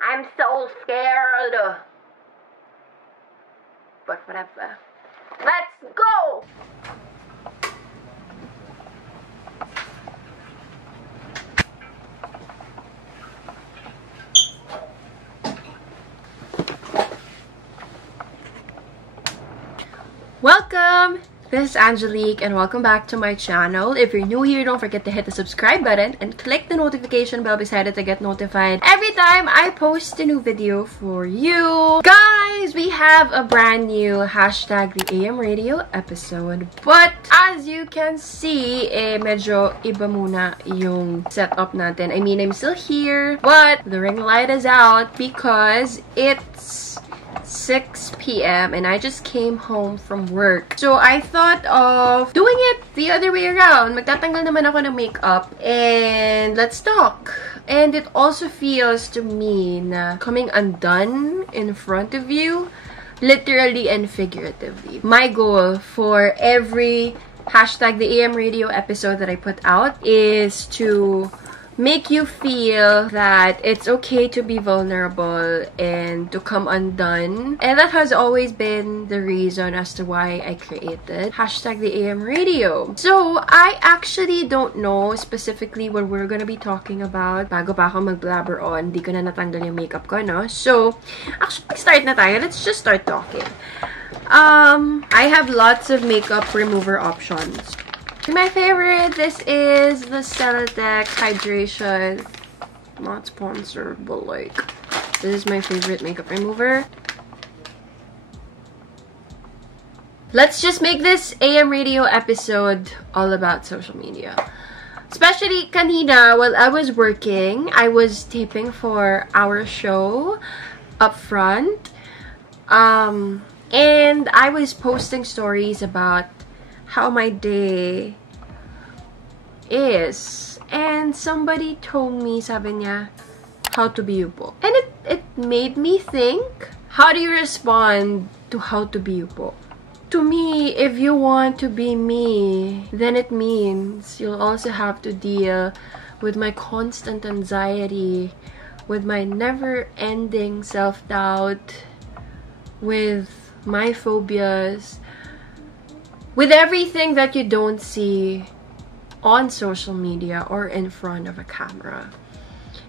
I'm so scared. But whatever. Let's go! Welcome! This is Angelique and welcome back to my channel. If you're new here, don't forget to hit the subscribe button and click the notification bell beside it to get notified every time I post a new video for you. Guys, we have a brand new hashtag the AM radio episode. But as you can see, medyo iba muna yung setup natin. I mean, I'm still here, but the ring light is out because it's 6 p.m. and I just came home from work. So I thought of doing it the other way around. Magtatanggal naman ako ng makeup and let's talk. And it also feels to me na coming undone in front of you, literally and figuratively. My goal for every hashtag the AM radio episode that I put out is to make you feel that it's okay to be vulnerable and to come undone. And that has always been the reason as to why I created hashtag the AM radio. So I actually don't know specifically what we're gonna be talking about. Bago pa ako mag-blabber on, di ko na natanggal yung makeup ko, no? So, actually, start na tayo. Let's just start talking. I have lots of makeup remover options. My favorite, this is the Celatec Hydration. Not sponsored, but like, this is my favorite makeup remover. Let's just make this AM radio episode all about social media. Especially kanina, while I was working, I was taping for our show up front. And I was posting stories about how my day is, and somebody told me, sabi niya, how to be you po. And it made me think, how do you respond to how to be you po? To me, if you want to be me, then it means you'll also have to deal with my constant anxiety, with my never-ending self-doubt, with my phobias, with everything that you don't see on social media or in front of a camera.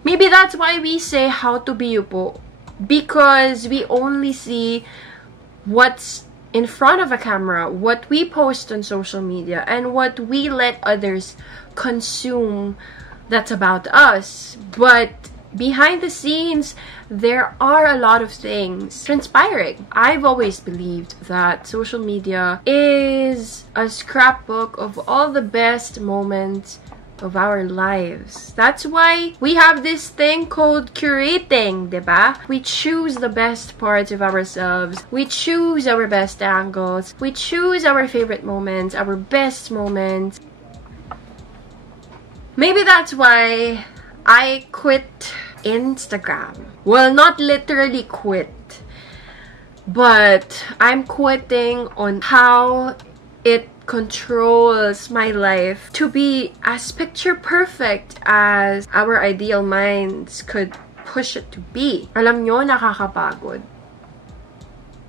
Maybe that's why we say how to be you po, because we only see what's in front of a camera, what we post on social media, and what we let others consume that's about us. But behind the scenes, there are a lot of things transpiring. I've always believed that social media is a scrapbook of all the best moments of our lives. That's why we have this thing called curating, diba? We choose the best parts of ourselves. We choose our best angles. We choose our favorite moments, our best moments. Maybe that's why I quit Instagram. Well, not literally quit, but I'm quitting on how it controls my life to be as picture perfect as our ideal minds could push it to be. Alam nyo, nakakapagod.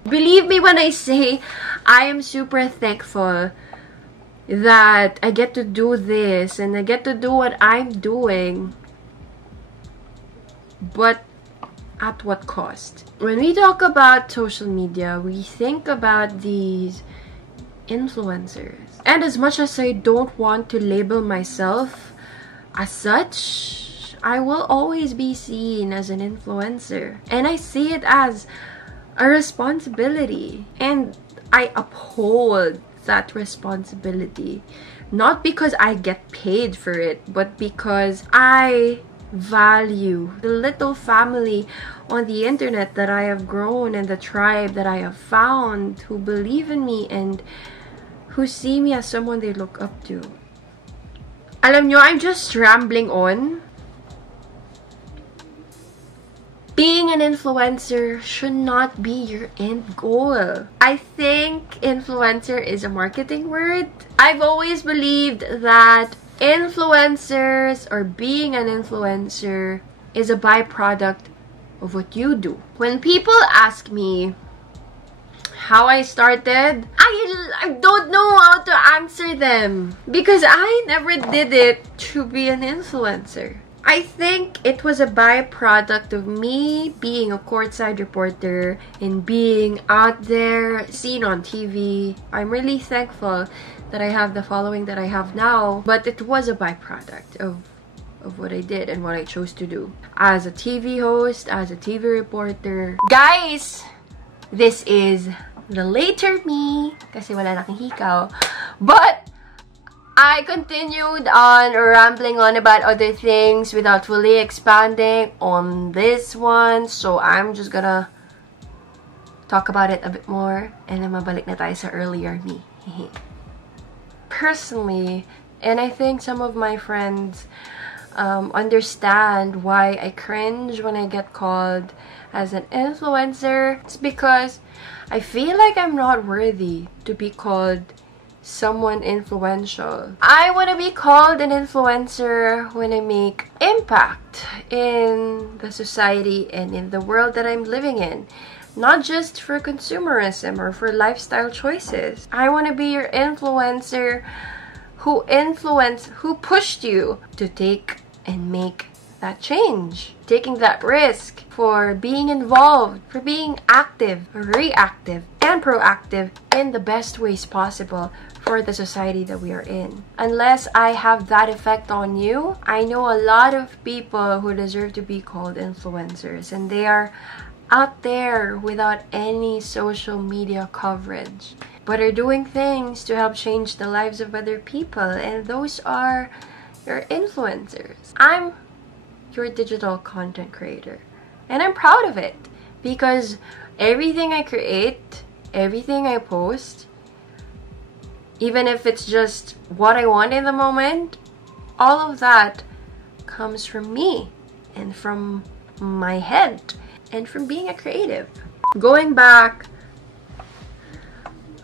Believe me when I say I am super thankful that I get to do this and I get to do what I'm doing. But at what cost? When we talk about social media, we think about these influencers. And as much as I don't want to label myself as such, I will always be seen as an influencer. And I see it as a responsibility. And I uphold that responsibility. Not because I get paid for it, but because I value the little family on the internet that I have grown and the tribe that I have found who believe in me and who see me as someone they look up to. Alam nyo, I'm just rambling on. Being an influencer should not be your end goal. I think influencer is a marketing word. I've always believed that influencers or being an influencer is a byproduct of what you do. When people ask me how I started, I don't know how to answer them because I never did it to be an influencer. I think it was a byproduct of me being a courtside reporter and being out there, seen on TV. I'm really thankful that I have the following that I have now, but it was a byproduct of what I did and what I chose to do. As a TV host, as a TV reporter. Guys, this is the later me kasi wala na akong hikaw. But I continued on rambling on about other things without fully expanding on this one. So I'm just gonna talk about it a bit more and then mabalik na tayo sa earlier me. Personally, and I think some of my friends understand why I cringe when I get called as an influencer. It's because I feel like I'm not worthy to be called someone influential. I want to be called an influencer when I make impact in the society and in the world that I'm living in. Not just for consumerism or for lifestyle choices. I want to be your influencer who pushed you to take and make that change. Taking that risk for being involved, for being active, reactive, and proactive in the best ways possible for the society that we are in. Unless I have that effect on you, I know a lot of people who deserve to be called influencers, and they are out there without any social media coverage, but are doing things to help change the lives of other people, and those are your influencers. I'm your digital content creator, and I'm proud of it because everything I create, everything I post, even if it's just what I want in the moment, all of that comes from me and from my head and from being a creative. Going back,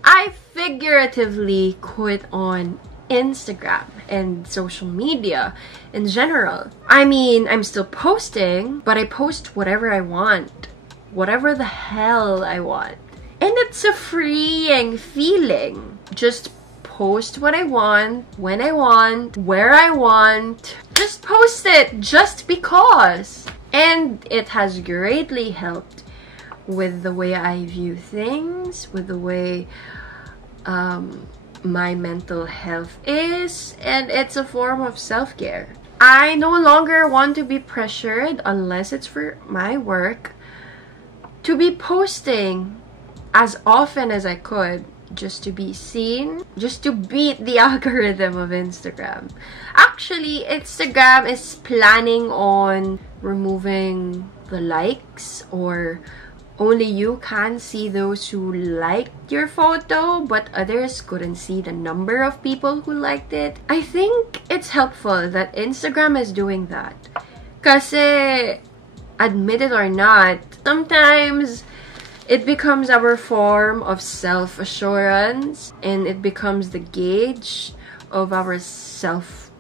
I figuratively quit on Instagram and social media in general. I mean, I'm still posting, but I post whatever I want, whatever the hell I want. And it's a freeing feeling. Just post what I want, when I want, where I want. Just post it just because. And it has greatly helped with the way I view things, with the way my mental health is, and it's a form of self-care. I no longer want to be pressured, unless it's for my work, to be posting as often as I could just to be seen, just to beat the algorithm of Instagram. Actually, Instagram is planning on removing the likes, or only you can see those who liked your photo, but others couldn't see the number of people who liked it. I think it's helpful that Instagram is doing that. Kasi, admit it or not, sometimes it becomes our form of self-assurance, and it becomes the gauge of our self-worth,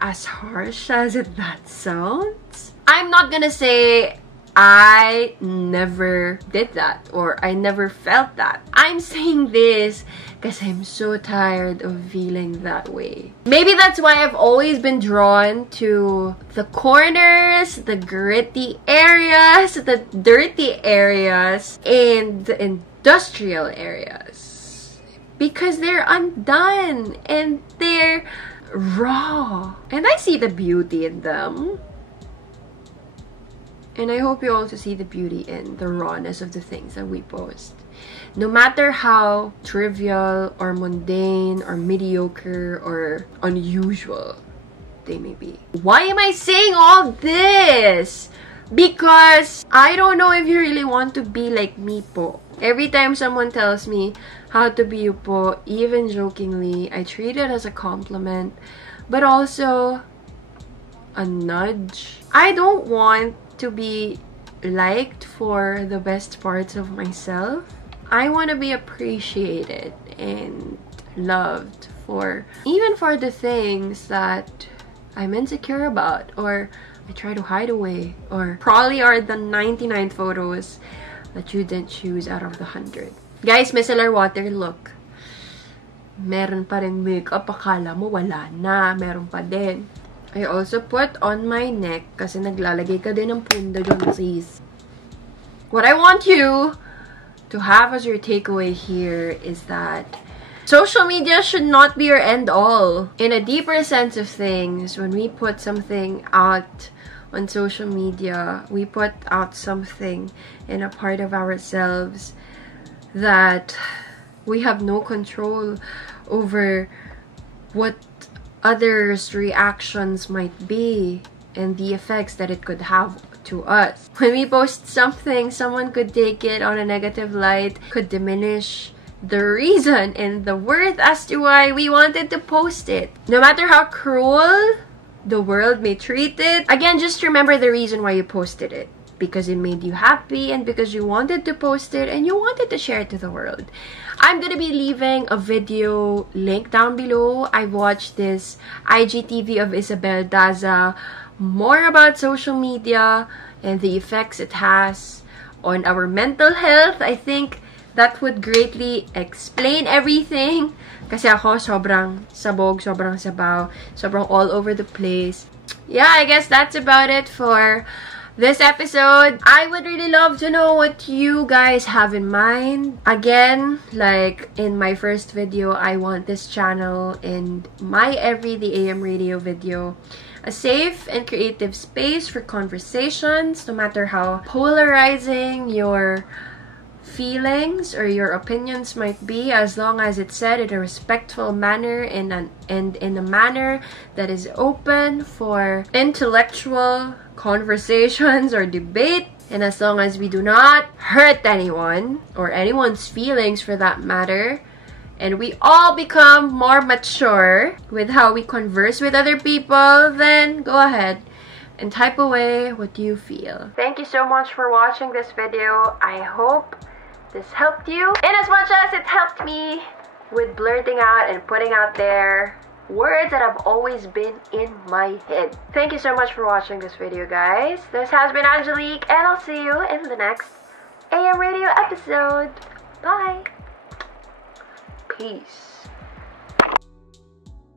as harsh as that sounds. I'm not gonna say I never did that or I never felt that. I'm saying this because I'm so tired of feeling that way. Maybe that's why I've always been drawn to the corners, the gritty areas, the dirty areas, and the industrial areas. Because they're undone and they're raw. And I see the beauty in them. And I hope you also see the beauty in the rawness of the things that we post. No matter how trivial or mundane or mediocre or unusual they may be. Why am I saying all this? Because I don't know if you really want to be like me po. Every time someone tells me how to be you po, even jokingly, I treat it as a compliment, but also a nudge. I don't want to be liked for the best parts of myself. I want to be appreciated and loved for even for the things that I'm insecure about or I try to hide away, or probably are the 99 photos that you didn't choose out of the 100. Guys, micellar water, look. Meron pa rin makeup. Akala mo wala na. Meron pa din. I also put on my neck kasi naglalagay ka din ng punda dyan, sis. What I want you to have as your takeaway here is that social media should not be your end all. In a deeper sense of things, when we put something out on social media, we put out something in a part of ourselves that we have no control over what others' reactions might be and the effects that it could have to us. When we post something, someone could take it on a negative light, could diminish the reason and the worth as to why we wanted to post it. No matter how cruel the world may treat it, again, just remember the reason why you posted it. Because it made you happy and because you wanted to post it and you wanted to share it to the world. I'm gonna be leaving a video link down below. I watched this IGTV of Isabel Daza more about social media and the effects it has on our mental health. I think that would greatly explain everything. Kasi ako sobrang sabog, sobrang sabaw, sobrang all over the place. Yeah, I guess that's about it for this episode. I would really love to know what you guys have in mind. Again, like in my first video, I want this channel and my everyday AM radio video a safe and creative space for conversations, no matter how polarizing your feelings or your opinions might be, as long as it's said in a respectful manner and in a manner that is open for intellectual conversations or debate, and as long as we do not hurt anyone or anyone's feelings for that matter, and we all become more mature with how we converse with other people, then go ahead and type away what you feel. Thank you so much for watching this video. I hope this helped you in as much as it helped me with blurting out and putting out there words that have always been in my head. Thank you so much for watching this video, guys. This has been Angelique, and I'll see you in the next AM radio episode. Bye. Peace.